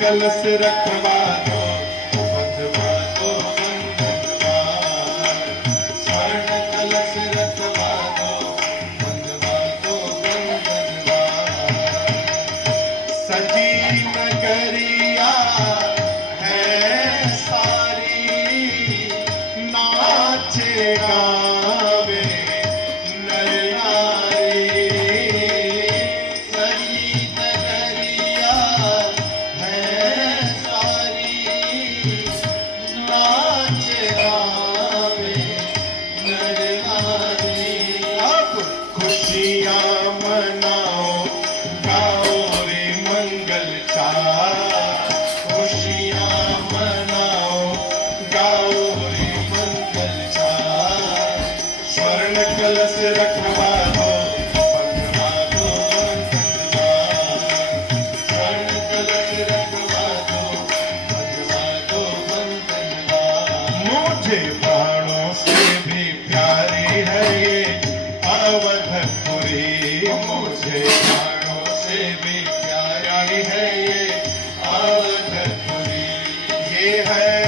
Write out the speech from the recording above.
कलश रखवा दो, बंधवा दो बंधनवार। स्वर्ण कलश रखवा दो, बंधवा दो बंधनवार। सजी नगरिया है सारी, नाचे गावे नर नारी। सजी नगरिया है सारी, नाचे गावे नर नारी। अब खुशियाँ मनाओ, गाओ रे मंगल चार। खुशियाँ मनाओ, गाओ रे मंगल चार। स्वर्ण कलश रखवा दो, बंधवा दो बंधनवार। स्वर्ण कलश रखवा दो, बंधवा दो बंधनवार। मुझे प्राणों से भी प्यारी है ये अवधपुरी। मुझे प्राणों से भी प्यारी है ये अवधपुरी। ये है